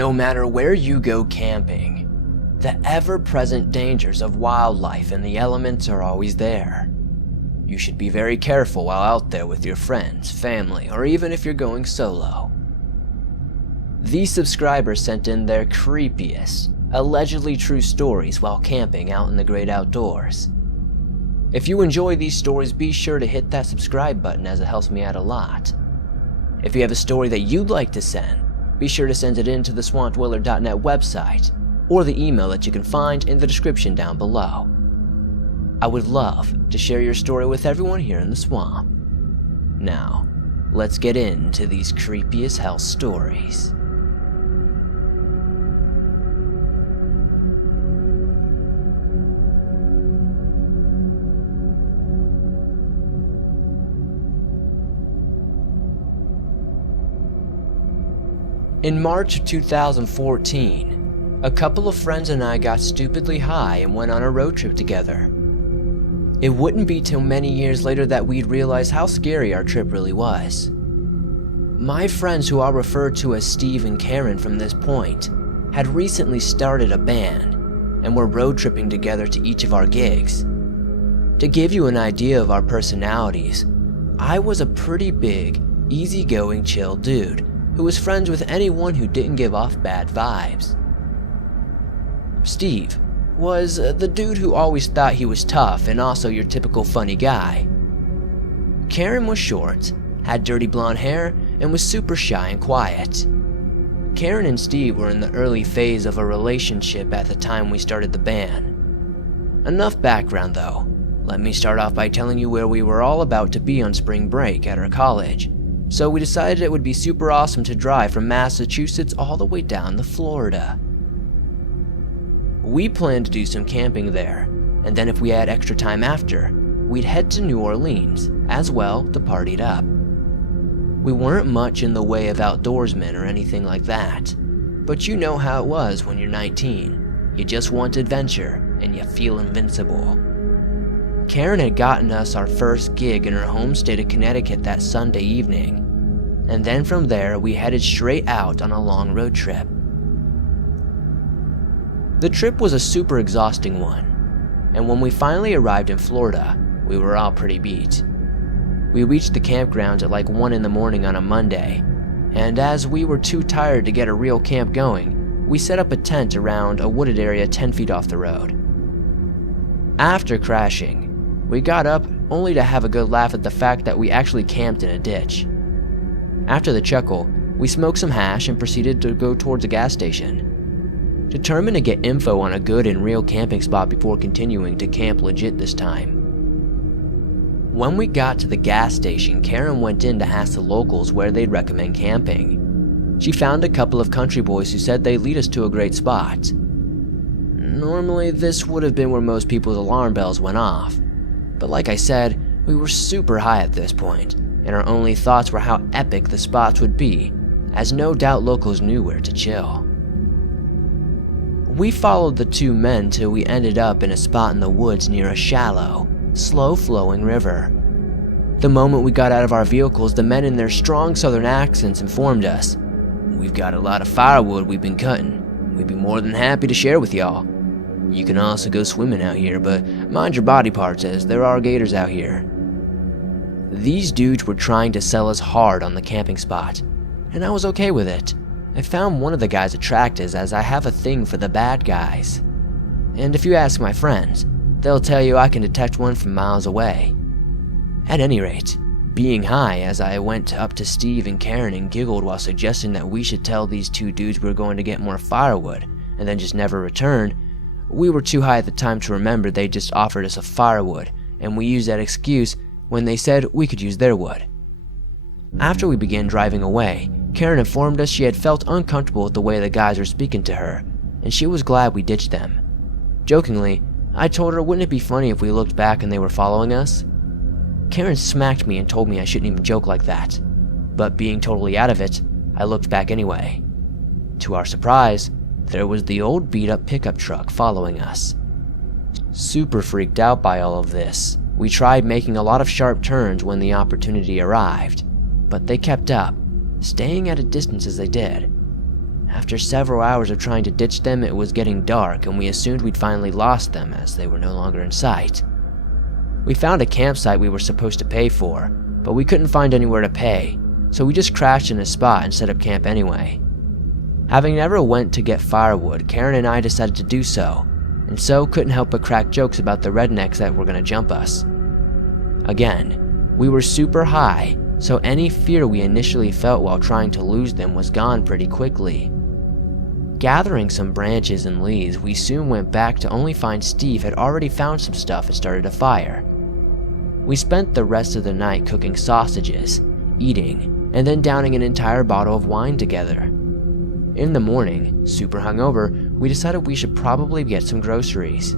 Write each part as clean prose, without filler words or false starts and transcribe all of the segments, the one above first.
No matter where you go camping, the ever-present dangers of wildlife and the elements are always there. You should be very careful while out there with your friends, family, or even if you're going solo. These subscribers sent in their creepiest, allegedly true stories while camping out in the great outdoors. If you enjoy these stories, be sure to hit that subscribe button as it helps me out a lot. If you have a story that you'd like to send, be sure to send it in to the swampdweller.net website or the email that you can find in the description down below. I would love to share your story with everyone here in the swamp. Now, let's get into these creepy as hell stories. In March of 2014, a couple of friends and I got stupidly high and went on a road trip together. It wouldn't be till many years later that we'd realize how scary our trip really was. My friends, who I'll refer to as Steve and Karen from this point, had recently started a band and were road tripping together to each of our gigs. To give you an idea of our personalities, I was a pretty big, easygoing, chill dude who was friends with anyone who didn't give off bad vibes. Steve was the dude who always thought he was tough and also your typical funny guy. Karen was short, had dirty blonde hair, and was super shy and quiet. Karen and Steve were in the early phase of a relationship at the time we started the band. Enough background though. Let me start off by telling you where we were all about to be on spring break at our college. So we decided it would be super awesome to drive from Massachusetts all the way down to Florida. We planned to do some camping there, and then if we had extra time after, we'd head to New Orleans as well to party it up. We weren't much in the way of outdoorsmen or anything like that, but you know how it was when you're 19. You just want adventure and you feel invincible. Karen had gotten us our first gig in her home state of Connecticut that Sunday evening, and then from there we headed straight out on a long road trip. The trip was a super exhausting one, and when we finally arrived in Florida, we were all pretty beat. We reached the campground at like 1 in the morning on a Monday, and as we were too tired to get a real camp going, we set up a tent around a wooded area 10 feet off the road. After crashing, we got up only to have a good laugh at the fact that we actually camped in a ditch. After the chuckle, we smoked some hash and proceeded to go towards a gas station, determined to get info on a good and real camping spot before continuing to camp legit this time. When we got to the gas station, Karen went in to ask the locals where they'd recommend camping. She found a couple of country boys who said they'd lead us to a great spot. Normally, this would have been where most people's alarm bells went off. But like I said, we were super high at this point, and our only thoughts were how epic the spots would be, as no doubt locals knew where to chill. We followed the two men till we ended up in a spot in the woods near a shallow, slow-flowing river. The moment we got out of our vehicles, the men in their strong southern accents informed us, "We've got a lot of firewood we've been cutting. We'd be more than happy to share with y'all. You can also go swimming out here, but mind your body parts as there are gators out here." These dudes were trying to sell us hard on the camping spot, and I was okay with it. I found one of the guys attractive as I have a thing for the bad guys. And if you ask my friends, they'll tell you I can detect one from miles away. At any rate, being high as I went up to Steve and Karen and giggled while suggesting that we should tell these two dudes we were going to get more firewood and then just never return, we were too high at the time to remember they just offered us a firewood, and we used that excuse when they said we could use their wood. After we began driving away, Karen informed us she had felt uncomfortable with the way the guys were speaking to her, and she was glad we ditched them. Jokingly, I told her wouldn't it be funny if we looked back and they were following us? Karen smacked me and told me I shouldn't even joke like that, but being totally out of it, I looked back anyway. To our surprise, there was the old beat-up pickup truck following us. Super freaked out by all of this, we tried making a lot of sharp turns when the opportunity arrived, but they kept up, staying at a distance as they did. After several hours of trying to ditch them, it was getting dark and we assumed we'd finally lost them as they were no longer in sight. We found a campsite we were supposed to pay for, but we couldn't find anywhere to pay, so we just crashed in a spot and set up camp anyway. Having never went to get firewood, Karen and I decided to do so, and so couldn't help but crack jokes about the rednecks that were gonna jump us. Again, we were super high, so any fear we initially felt while trying to lose them was gone pretty quickly. Gathering some branches and leaves, we soon went back to only find Steve had already found some stuff and started a fire. We spent the rest of the night cooking sausages, eating, and then downing an entire bottle of wine together. In the morning, super hungover, we decided we should probably get some groceries.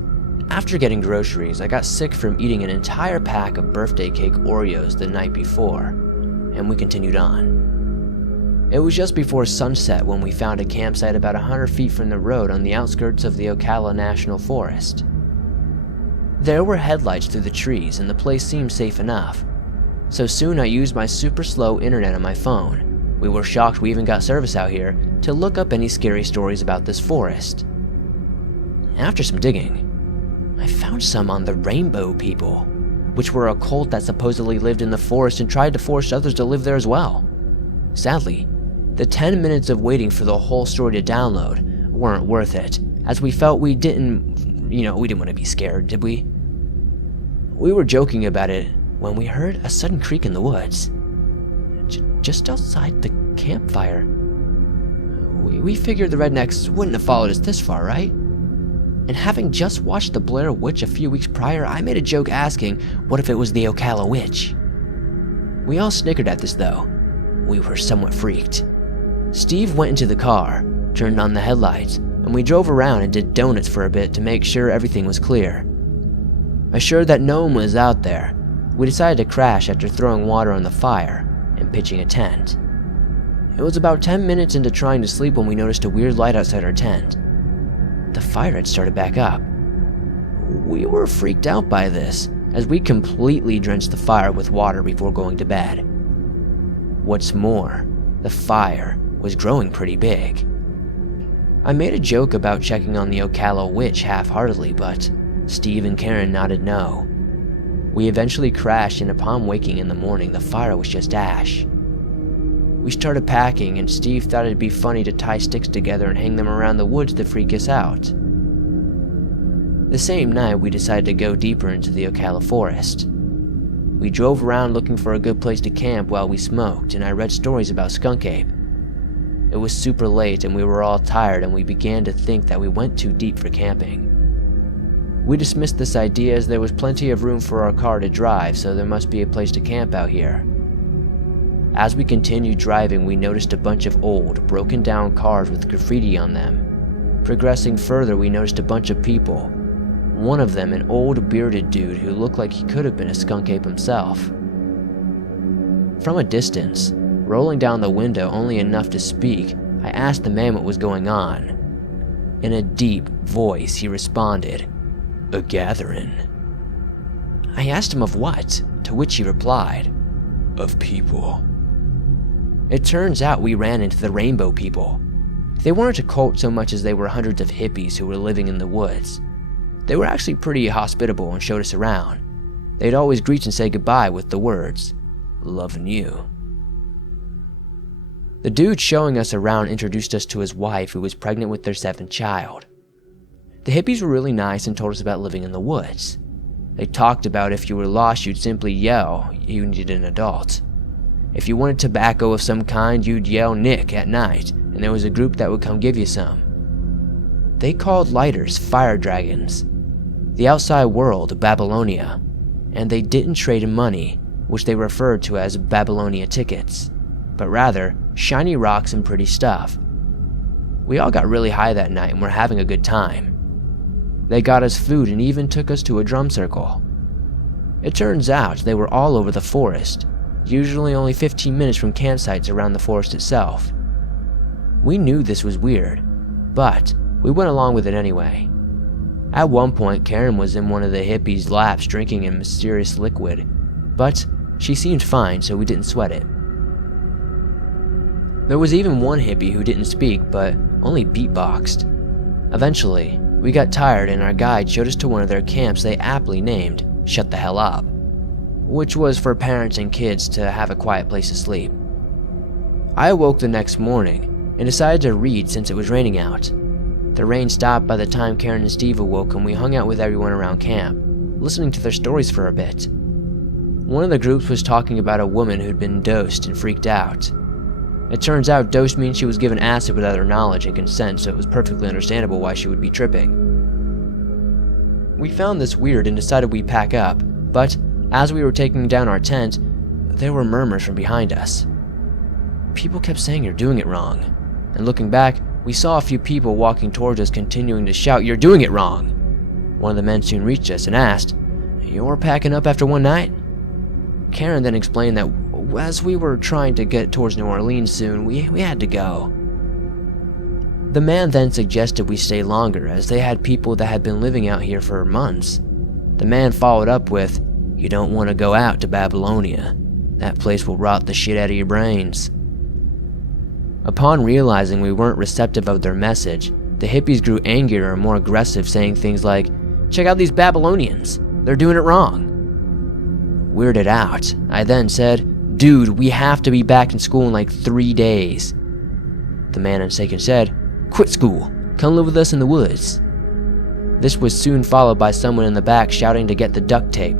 After getting groceries, I got sick from eating an entire pack of birthday cake Oreos the night before, and we continued on. It was just before sunset when we found a campsite about 100 feet from the road on the outskirts of the Ocala National Forest. There were headlights through the trees and the place seemed safe enough, so soon I used my super slow internet on my phone. We were shocked we even got service out here to look up any scary stories about this forest. After some digging, I found some on the Rainbow People, which were a cult that supposedly lived in the forest and tried to force others to live there as well. Sadly, the 10 minutes of waiting for the whole story to download weren't worth it, as we felt we didn't want to be scared, did we? We were joking about it when we heard a sudden creak in the woods. Just outside the campfire. We figured the rednecks wouldn't have followed us this far, right? And having just watched the Blair Witch a few weeks prior, I made a joke asking, what if it was the Ocala Witch? We all snickered at this though. We were somewhat freaked. Steve went into the car, turned on the headlights, and we drove around and did donuts for a bit to make sure everything was clear. Assured that no one was out there, we decided to crash after throwing water on the fire and pitching a tent. It was about 10 minutes into trying to sleep when we noticed a weird light outside our tent. The fire had started back up. We were freaked out by this, as we completely drenched the fire with water before going to bed. What's more, the fire was growing pretty big. I made a joke about checking on the Ocala Witch half-heartedly, but Steve and Karen nodded no. We eventually crashed, and upon waking in the morning, the fire was just ash. We started packing, and Steve thought it'd be funny to tie sticks together and hang them around the woods to freak us out. The same night, we decided to go deeper into the Ocala forest. We drove around looking for a good place to camp while we smoked, and I read stories about skunk ape. It was super late and we were all tired, and we began to think that we went too deep for camping. We dismissed this idea as there was plenty of room for our car to drive, so there must be a place to camp out here. As we continued driving, we noticed a bunch of old, broken down cars with graffiti on them. Progressing further, we noticed a bunch of people. One of them, an old bearded dude who looked like he could have been a skunk ape himself. From a distance, rolling down the window only enough to speak, I asked the man what was going on. In a deep voice, he responded, "A gathering." I asked him of what, to which he replied, "Of people." It turns out we ran into the Rainbow People. They weren't a cult so much as they were hundreds of hippies who were living in the woods. They were actually pretty hospitable and showed us around. They'd always greet and say goodbye with the words, "Loving you." The dude showing us around introduced us to his wife, who was pregnant with their 7th child. The hippies were really nice and told us about living in the woods. They talked about if you were lost, you'd simply yell you needed an adult. If you wanted tobacco of some kind, you'd yell Nick at night, and there was a group that would come give you some. They called lighters fire dragons, the outside world Babylonia, and they didn't trade in money, which they referred to as Babylonia tickets, but rather shiny rocks and pretty stuff. We all got really high that night and were having a good time. They got us food and even took us to a drum circle. It turns out they were all over the forest, usually only 15 minutes from campsites around the forest itself. We knew this was weird, but we went along with it anyway. At one point, Karen was in one of the hippies' laps drinking a mysterious liquid, but she seemed fine, so we didn't sweat it. There was even one hippie who didn't speak, but only beatboxed. Eventually, we got tired and our guide showed us to one of their camps they aptly named Shut the Hell Up, which was for parents and kids to have a quiet place to sleep. I awoke the next morning and decided to read since it was raining out. The rain stopped by the time Karen and Steve awoke and we hung out with everyone around camp, listening to their stories for a bit. One of the groups was talking about a woman who'd been dosed and freaked out. It turns out dosed means she was given acid without her knowledge and consent, so it was perfectly understandable why she would be tripping. We found this weird and decided we'd pack up, but as we were taking down our tent, there were murmurs from behind us. People kept saying you're doing it wrong, and looking back, we saw a few people walking towards us continuing to shout, "You're doing it wrong!" One of the men soon reached us and asked, "You're packing up after one night?" Karen then explained that as we were trying to get towards New Orleans soon, we had to go. The man then suggested we stay longer as they had people that had been living out here for months. The man followed up with, "You don't want to go out to Babylonia. That place will rot the shit out of your brains." Upon realizing we weren't receptive of their message, the hippies grew angrier and more aggressive, saying things like, "Check out these Babylonians, they're doing it wrong." Weirded out, I then said, "Dude, we have to be back in school in like 3 days." The man unshaken said, "Quit school, come live with us in the woods." This was soon followed by someone in the back shouting to get the duct tape.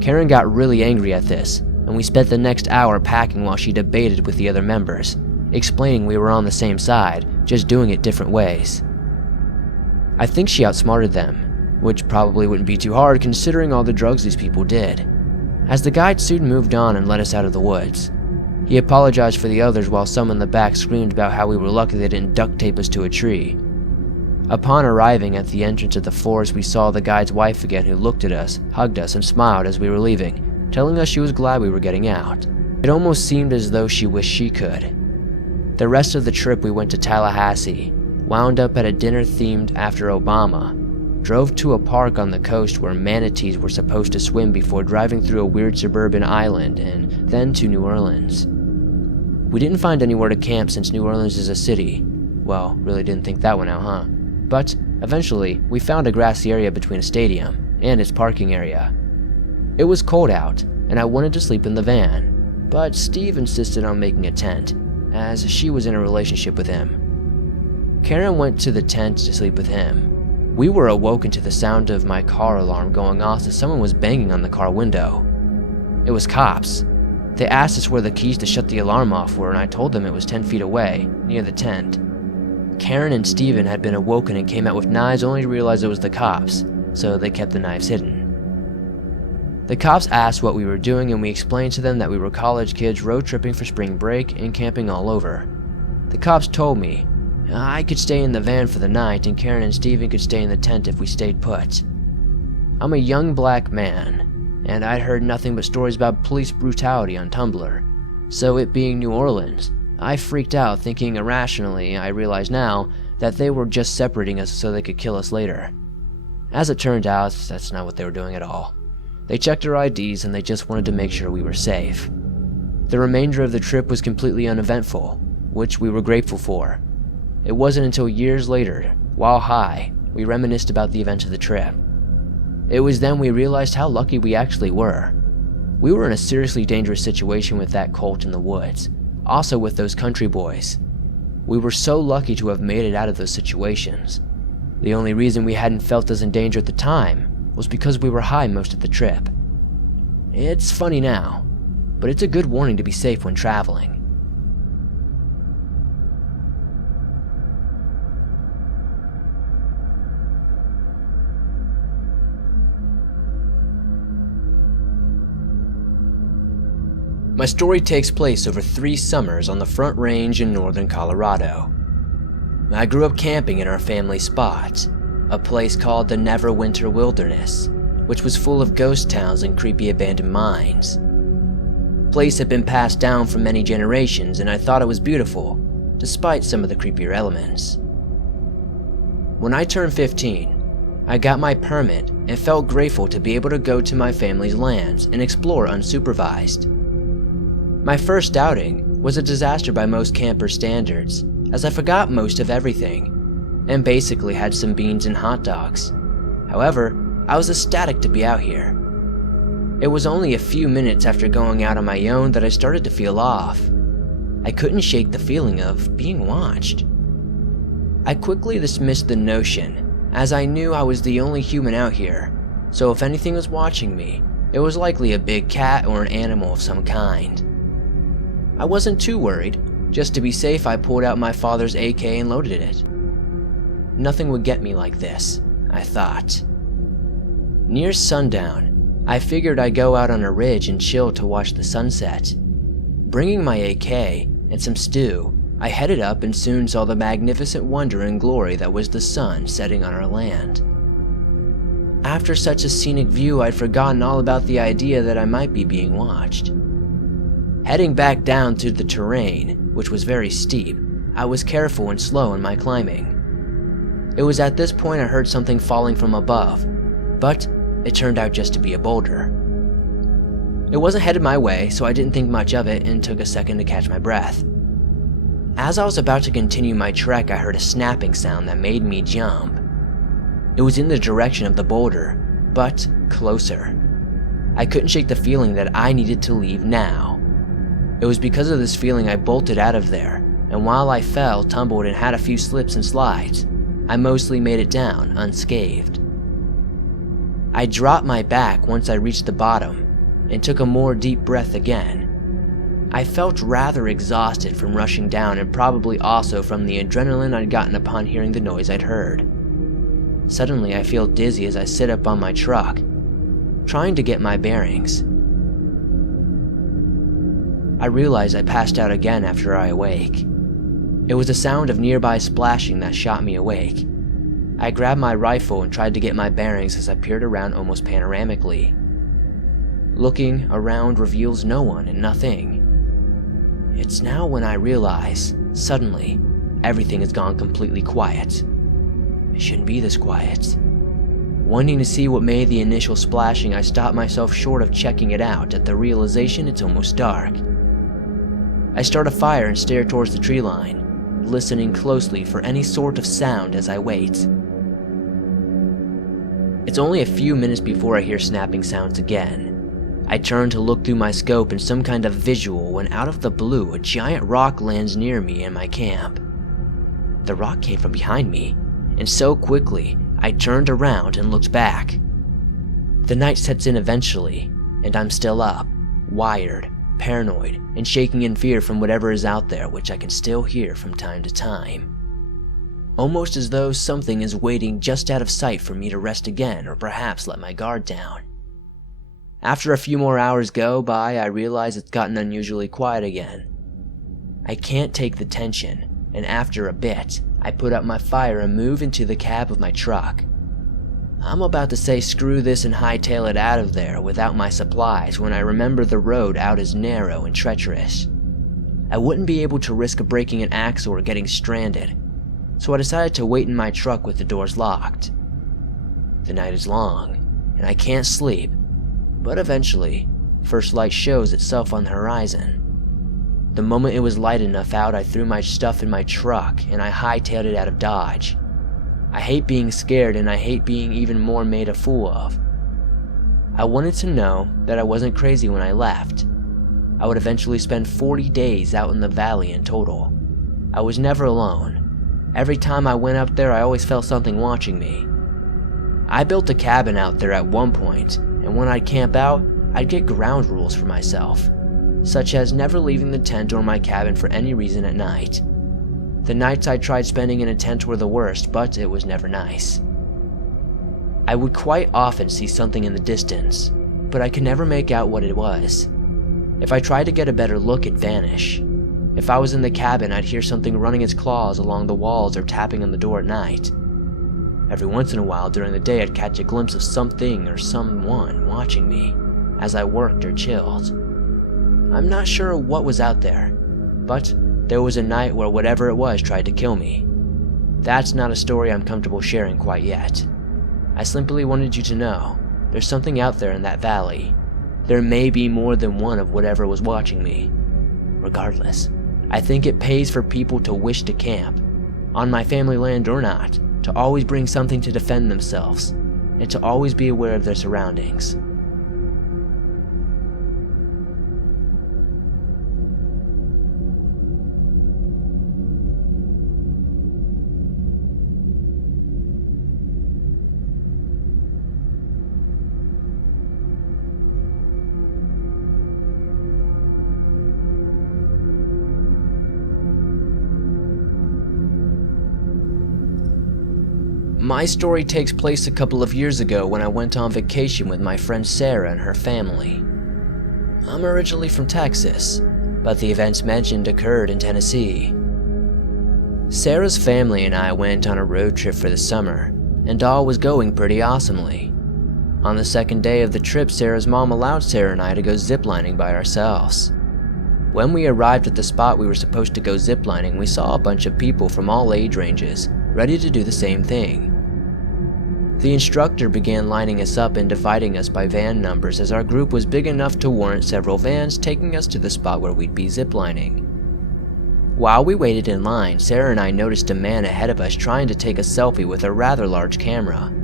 Karen got really angry at this, and we spent the next hour packing while she debated with the other members, explaining we were on the same side, just doing it different ways. I think she outsmarted them, which probably wouldn't be too hard considering all the drugs these people did. As the guide soon moved on and led us out of the woods, he apologized for the others while some in the back screamed about how we were lucky they didn't duct tape us to a tree. Upon arriving at the entrance of the forest, we saw the guide's wife again, who looked at us, hugged us, and smiled as we were leaving, telling us she was glad we were getting out. It almost seemed as though she wished she could. The rest of the trip we went to Tallahassee, wound up at a dinner themed after Obama, drove to a park on the coast where manatees were supposed to swim before driving through a weird suburban island, and then to New Orleans. We didn't find anywhere to camp since New Orleans is a city. Well, really didn't think that one out, huh? But eventually, we found a grassy area between a stadium and its parking area. It was cold out, and I wanted to sleep in the van, but Steve insisted on making a tent, as she was in a relationship with him. Karen went to the tent to sleep with him. We were awoken to the sound of my car alarm going off as someone was banging on the car window. It was cops. They asked us where the keys to shut the alarm off were, and I told them it was 10 feet away, near the tent. Karen and Steven had been awoken and came out with knives only to realize it was the cops, so they kept the knives hidden. The cops asked what we were doing, and we explained to them that we were college kids road tripping for spring break and camping all over. The cops told me I could stay in the van for the night and Karen and Steven could stay in the tent if we stayed put. I'm a young black man, and I'd heard nothing but stories about police brutality on Tumblr, so it being New Orleans, I freaked out, thinking irrationally, I realize now, that they were just separating us so they could kill us later. As it turned out, that's not what they were doing at all. They checked our IDs and they just wanted to make sure we were safe. The remainder of the trip was completely uneventful, which we were grateful for. It wasn't until years later, while high, we reminisced about the events of the trip. It was then we realized how lucky we actually were. We were in a seriously dangerous situation with that cult in the woods, also with those country boys. We were so lucky to have made it out of those situations. The only reason we hadn't felt as in danger at the time was because we were high most of the trip. It's funny now, but it's a good warning to be safe when traveling. My story takes place over 3 summers on the Front Range in northern Colorado. I grew up camping in our family spot, a place called the Neverwinter Wilderness, which was full of ghost towns and creepy abandoned mines. The place had been passed down for many generations, and I thought it was beautiful, despite some of the creepier elements. When I turned 15, I got my permit and felt grateful to be able to go to my family's lands and explore unsupervised. My first outing was a disaster by most camper standards, as I forgot most of everything, and basically had some beans and hot dogs. However, I was ecstatic to be out here. It was only a few minutes after going out on my own that I started to feel off. I couldn't shake the feeling of being watched. I quickly dismissed the notion, as I knew I was the only human out here, so if anything was watching me, it was likely a big cat or an animal of some kind. I wasn't too worried. Just to be safe, I pulled out my father's AK and loaded it. Nothing would get me like this, I thought. Near sundown, I figured I'd go out on a ridge and chill to watch the sunset. Bringing my AK and some stew, I headed up and soon saw the magnificent wonder and glory that was the sun setting on our land. After such a scenic view, I'd forgotten all about the idea that I might be being watched. Heading back down through the terrain, which was very steep, I was careful and slow in my climbing. It was at this point I heard something falling from above, but it turned out just to be a boulder. It wasn't headed my way, so I didn't think much of it and took a second to catch my breath. As I was about to continue my trek, I heard a snapping sound that made me jump. It was in the direction of the boulder, but closer. I couldn't shake the feeling that I needed to leave now. It was because of this feeling I bolted out of there, and while I fell, tumbled, and had a few slips and slides, I mostly made it down unscathed. I dropped my back once I reached the bottom and took a more deep breath again. I felt rather exhausted from rushing down and probably also from the adrenaline I'd gotten upon hearing the noise I'd heard. Suddenly I feel dizzy as I sit up on my truck, trying to get my bearings. I realize I passed out again after I awake. It was the sound of nearby splashing that shot me awake. I grabbed my rifle and tried to get my bearings as I peered around almost panoramically. Looking around reveals no one and nothing. It's now when I realize, suddenly, everything has gone completely quiet. It shouldn't be this quiet. Wanting to see what made the initial splashing, I stopped myself short of checking it out at the realization it's almost dark. I start a fire and stare towards the tree line, listening closely for any sort of sound as I wait. It's only a few minutes before I hear snapping sounds again. I turn to look through my scope in some kind of visual when out of the blue a giant rock lands near me in my camp. The rock came from behind me, and so quickly I turned around and looked back. The night sets in eventually, and I'm still up, wired, paranoid, and shaking in fear from whatever is out there, which I can still hear from time to time. Almost as though something is waiting just out of sight for me to rest again or perhaps let my guard down. After a few more hours go by, I realize it's gotten unusually quiet again. I can't take the tension, and after a bit, I put out my fire and move into the cab of my truck. I'm about to say screw this and hightail it out of there without my supplies when I remember the road out is narrow and treacherous. I wouldn't be able to risk breaking an axle or getting stranded, so I decided to wait in my truck with the doors locked. The night is long, and I can't sleep, but eventually, first light shows itself on the horizon. The moment it was light enough out, I threw my stuff in my truck and I hightailed it out of Dodge. I hate being scared, and I hate being even more made a fool of. I wanted to know that I wasn't crazy when I left. I would eventually spend 40 days out in the valley in total. I was never alone. Every time I went up there, I always felt something watching me. I built a cabin out there at one point, and when I'd camp out, I'd get ground rules for myself, such as never leaving the tent or my cabin for any reason at night. The nights I tried spending in a tent were the worst, but it was never nice. I would quite often see something in the distance, but I could never make out what it was. If I tried to get a better look, it'd vanish. If I was in the cabin, I'd hear something running its claws along the walls or tapping on the door at night. Every once in a while during the day, I'd catch a glimpse of something or someone watching me as I worked or chilled. I'm not sure what was out there, but there was a night where whatever it was tried to kill me. That's not a story I'm comfortable sharing quite yet. I simply wanted you to know, there's something out there in that valley. There may be more than one of whatever was watching me. Regardless, I think it pays for people to wish to camp, on my family land or not, to always bring something to defend themselves, and to always be aware of their surroundings. My story takes place a couple of years ago when I went on vacation with my friend Sarah and her family. I'm originally from Texas, but the events mentioned occurred in Tennessee. Sarah's family and I went on a road trip for the summer, and all was going pretty awesomely. On the second day of the trip, Sarah's mom allowed Sarah and I to go ziplining by ourselves. When we arrived at the spot we were supposed to go ziplining, we saw a bunch of people from all age ranges, ready to do the same thing. The instructor began lining us up and dividing us by van numbers, as our group was big enough to warrant several vans taking us to the spot where we'd be ziplining. While we waited in line, Sarah and I noticed a man ahead of us trying to take a selfie with a rather large camera.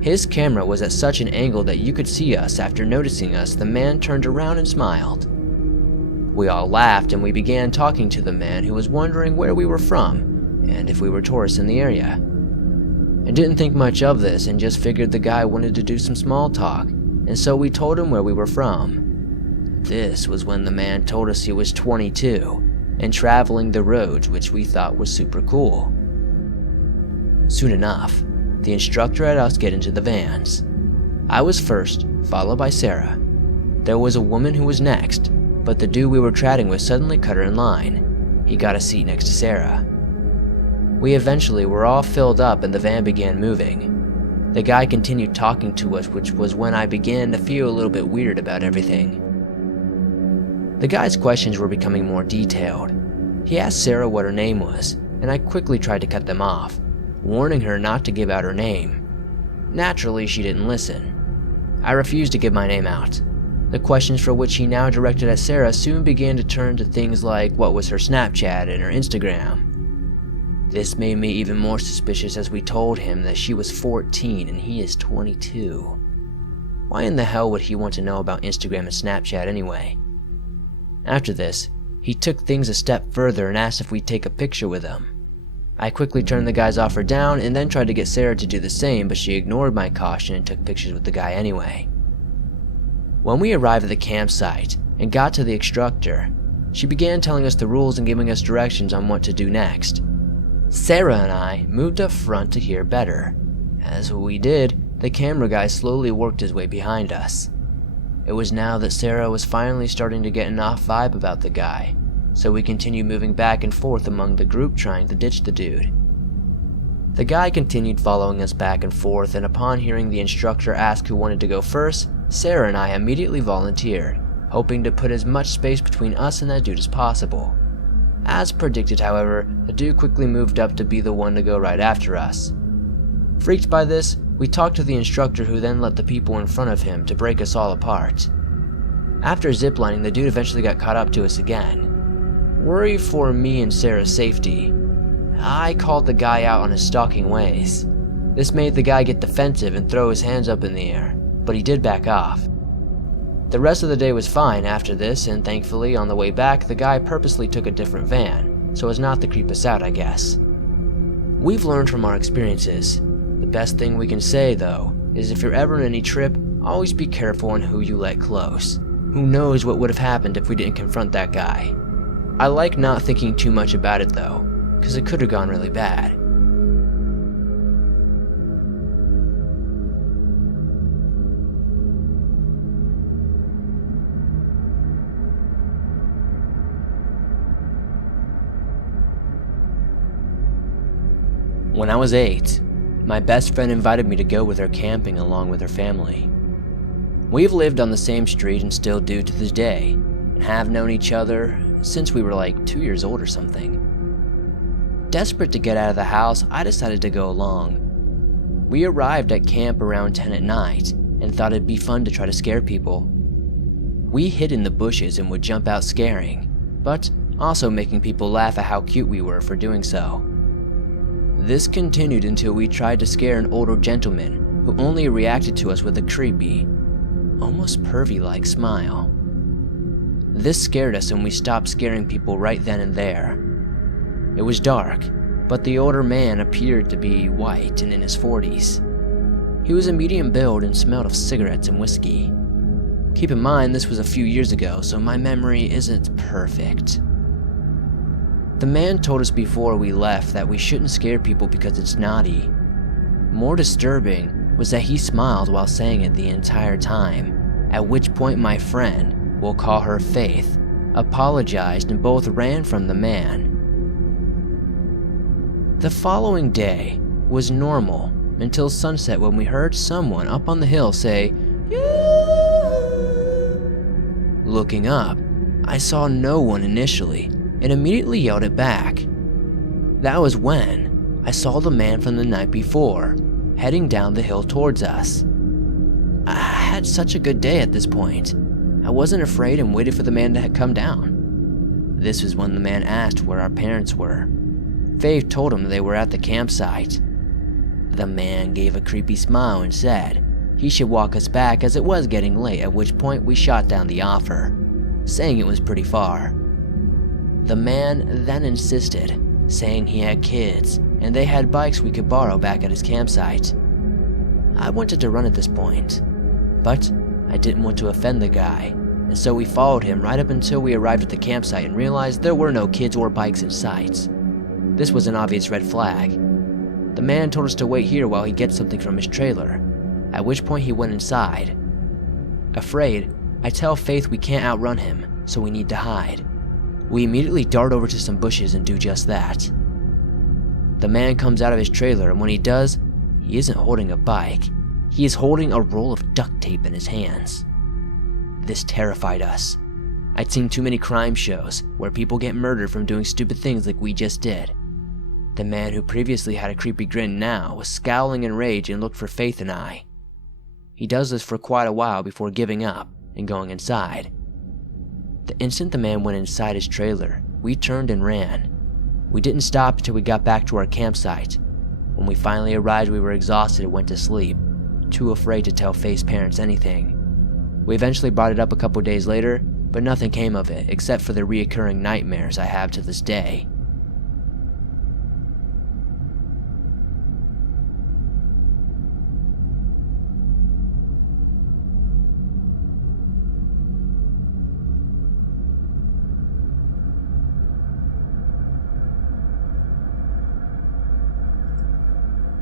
His camera was at such an angle that you could see us. After noticing us, the man turned around and smiled. We all laughed and we began talking to the man, who was wondering where we were from and if we were tourists in the area. I didn't think much of this and just figured the guy wanted to do some small talk, and so we told him where we were from. This was when the man told us he was 22 and traveling the roads, which we thought was super cool. Soon enough, the instructor had us get into the vans. I was first, followed by Sarah. There was a woman who was next, but the dude we were chatting with suddenly cut her in line. He got a seat next to Sarah. We eventually were all filled up and the van began moving. The guy continued talking to us, which was when I began to feel a little bit weird about everything. The guy's questions were becoming more detailed. He asked Sarah what her name was, and I quickly tried to cut them off, warning her not to give out her name. Naturally, she didn't listen. I refused to give my name out. The questions for which he now directed at Sarah soon began to turn to things like what was her Snapchat and her Instagram. This made me even more suspicious as we told him that she was 14 and he is 22. Why in the hell would he want to know about Instagram and Snapchat anyway? After this, he took things a step further and asked if we'd take a picture with him. I quickly turned the guy's offer down and then tried to get Sarah to do the same, but she ignored my caution and took pictures with the guy anyway. When we arrived at the campsite and got to the instructor, she began telling us the rules and giving us directions on what to do next. Sarah and I moved up front to hear better. As we did, the camera guy slowly worked his way behind us. It was now that Sarah was finally starting to get an off vibe about the guy, so we continued moving back and forth among the group trying to ditch the dude. The guy continued following us back and forth, and upon hearing the instructor ask who wanted to go first, Sarah and I immediately volunteered, hoping to put as much space between us and that dude as possible. As predicted, however, the dude quickly moved up to be the one to go right after us. Freaked by this, we talked to the instructor, who then let the people in front of him to break us all apart. After ziplining, the dude eventually got caught up to us again. Worried for me and Sarah's safety, I called the guy out on his stalking ways. This made the guy get defensive and throw his hands up in the air, but he did back off. The rest of the day was fine after this, and thankfully on the way back the guy purposely took a different van, so as not to creep us out, I guess. We've learned from our experiences. The best thing we can say, though, is if you're ever on any trip, always be careful on who you let close. Who knows what would have happened if we didn't confront that guy. I like not thinking too much about it though, because it could have gone really bad. When I was 8, my best friend invited me to go with her camping along with her family. We've lived on the same street and still do to this day, and have known each other since we were like 2 years old or something. Desperate to get out of the house, I decided to go along. We arrived at camp around 10 at night and thought it'd be fun to try to scare people. We hid in the bushes and would jump out scaring, but also making people laugh at how cute we were for doing so. This continued until we tried to scare an older gentleman who only reacted to us with a creepy, almost pervy-like smile. This scared us and we stopped scaring people right then and there. It was dark, but the older man appeared to be white and in his 40s. He was a medium build and smelled of cigarettes and whiskey. Keep in mind this was a few years ago, so my memory isn't perfect. The man told us before we left that we shouldn't scare people because it's naughty. More disturbing was that he smiled while saying it the entire time, at which point my friend, we'll call her Faith, apologized and both ran from the man. The following day was normal until sunset when we heard someone up on the hill say, "Yeah." Looking up, I saw no one initially and immediately yelled it back. That was when I saw the man from the night before heading down the hill towards us. I had such a good day at this point. I wasn't afraid and waited for the man to come down. This was when the man asked where our parents were. Faith told him they were at the campsite. The man gave a creepy smile and said he should walk us back as it was getting late, at which point we shot down the offer, saying it was pretty far. The man then insisted, saying he had kids and they had bikes we could borrow back at his campsite. I wanted to run at this point, but I didn't want to offend the guy, and so we followed him right up until we arrived at the campsite and realized there were no kids or bikes in sight. This was an obvious red flag. The man told us to wait here while he gets something from his trailer, at which point he went inside. Afraid, I tell Faith we can't outrun him, so we need to hide. We immediately dart over to some bushes and do just that. The man comes out of his trailer, and when he does, he isn't holding a bike. He is holding a roll of duct tape in his hands. This terrified us. I'd seen too many crime shows where people get murdered from doing stupid things like we just did. The man who previously had a creepy grin now was scowling in rage and looked for Faith and I. He does this for quite a while before giving up and going inside. The instant the man went inside his trailer, we turned and ran. We didn't stop until we got back to our campsite. When we finally arrived, we were exhausted and went to sleep, too afraid to tell Faith's parents anything. We eventually brought it up a couple days later, but nothing came of it except for the reoccurring nightmares I have to this day.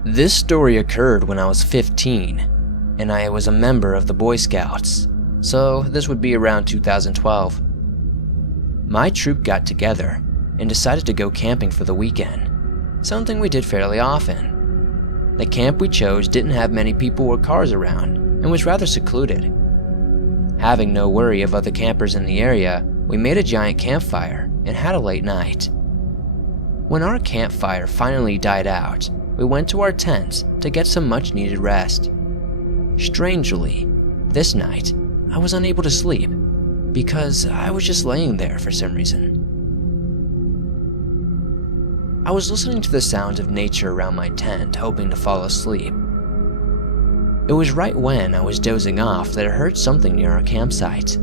This story occurred when I was 15, and I was a member of the Boy Scouts, so this would be around 2012. My troop got together and decided to go camping for the weekend, something we did fairly often. The camp we chose didn't have many people or cars around and was rather secluded. Having no worry of other campers in the area, we made a giant campfire and had a late night. When our campfire finally died out, we went to our tents to get some much-needed rest. Strangely, this night, I was unable to sleep because I was just laying there for some reason. I was listening to the sounds of nature around my tent, hoping to fall asleep. It was right when I was dozing off that I heard something near our campsite.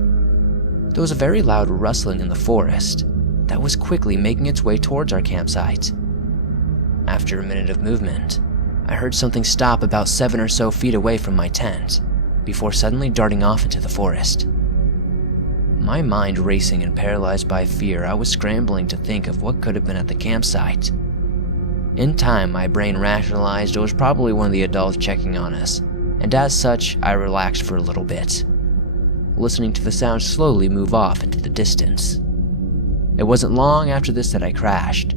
There was a very loud rustling in the forest that was quickly making its way towards our campsite. After a minute of movement, I heard something stop about 7 or so feet away from my tent, before suddenly darting off into the forest. My mind racing and paralyzed by fear, I was scrambling to think of what could have been at the campsite. In time, my brain rationalized it was probably one of the adults checking on us, and as such, I relaxed for a little bit, listening to the sound slowly move off into the distance. It wasn't long after this that I crashed.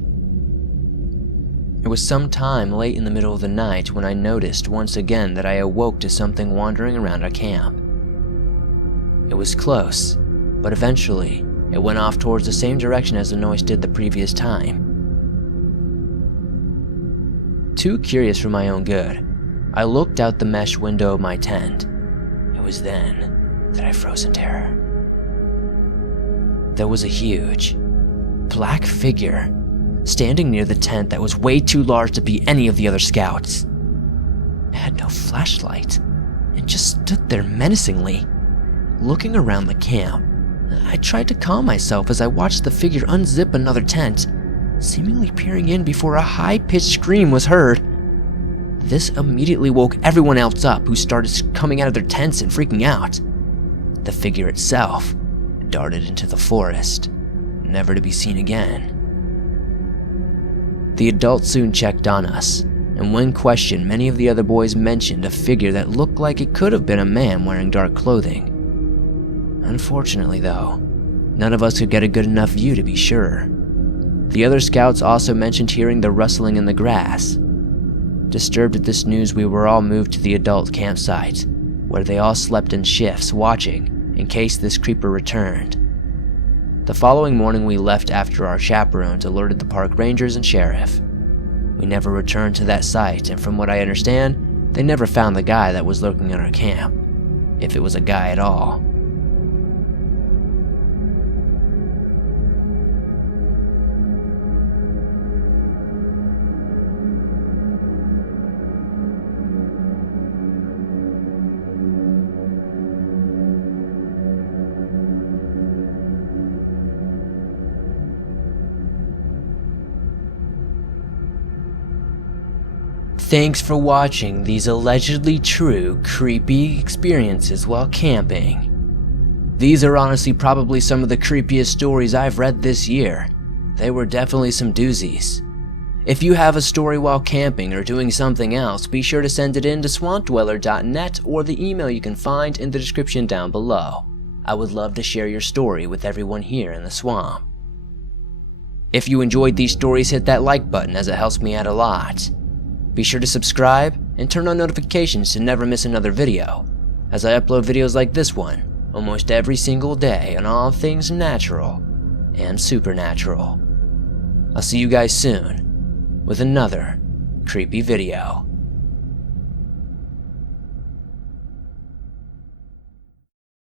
It was some time late in the middle of the night when I noticed once again that I awoke to something wandering around our camp. It was close, but eventually it went off towards the same direction as the noise did the previous time. Too curious for my own good, I looked out the mesh window of my tent. It was then that I froze in terror. There was a huge, black figure standing near the tent that was way too large to be any of the other scouts. It had no flashlight and just stood there menacingly, looking around the camp. I tried to calm myself as I watched the figure unzip another tent, seemingly peering in before a high-pitched scream was heard. This immediately woke everyone else up, who started coming out of their tents and freaking out. The figure itself darted into the forest, never to be seen again. The adults soon checked on us, and when questioned, many of the other boys mentioned a figure that looked like it could have been a man wearing dark clothing. Unfortunately, though, none of us could get a good enough view to be sure. The other scouts also mentioned hearing the rustling in the grass. Disturbed at this news, we were all moved to the adult campsite, where they all slept in shifts, watching in case this creeper returned. The following morning, we left after our chaperones alerted the park rangers and sheriff. We never returned to that site, and from what I understand, they never found the guy that was lurking in our camp, if it was a guy at all. Thanks for watching these allegedly true, creepy experiences while camping. These are honestly probably some of the creepiest stories I've read this year. They were definitely some doozies. If you have a story while camping or doing something else, be sure to send it in to swampdweller.net or the email you can find in the description down below. I would love to share your story with everyone here in the swamp. If you enjoyed these stories, hit that like button as it helps me out a lot. Be sure to subscribe and turn on notifications to never miss another video, as I upload videos like this one almost every single day on all things natural and supernatural. I'll see you guys soon with another creepy video.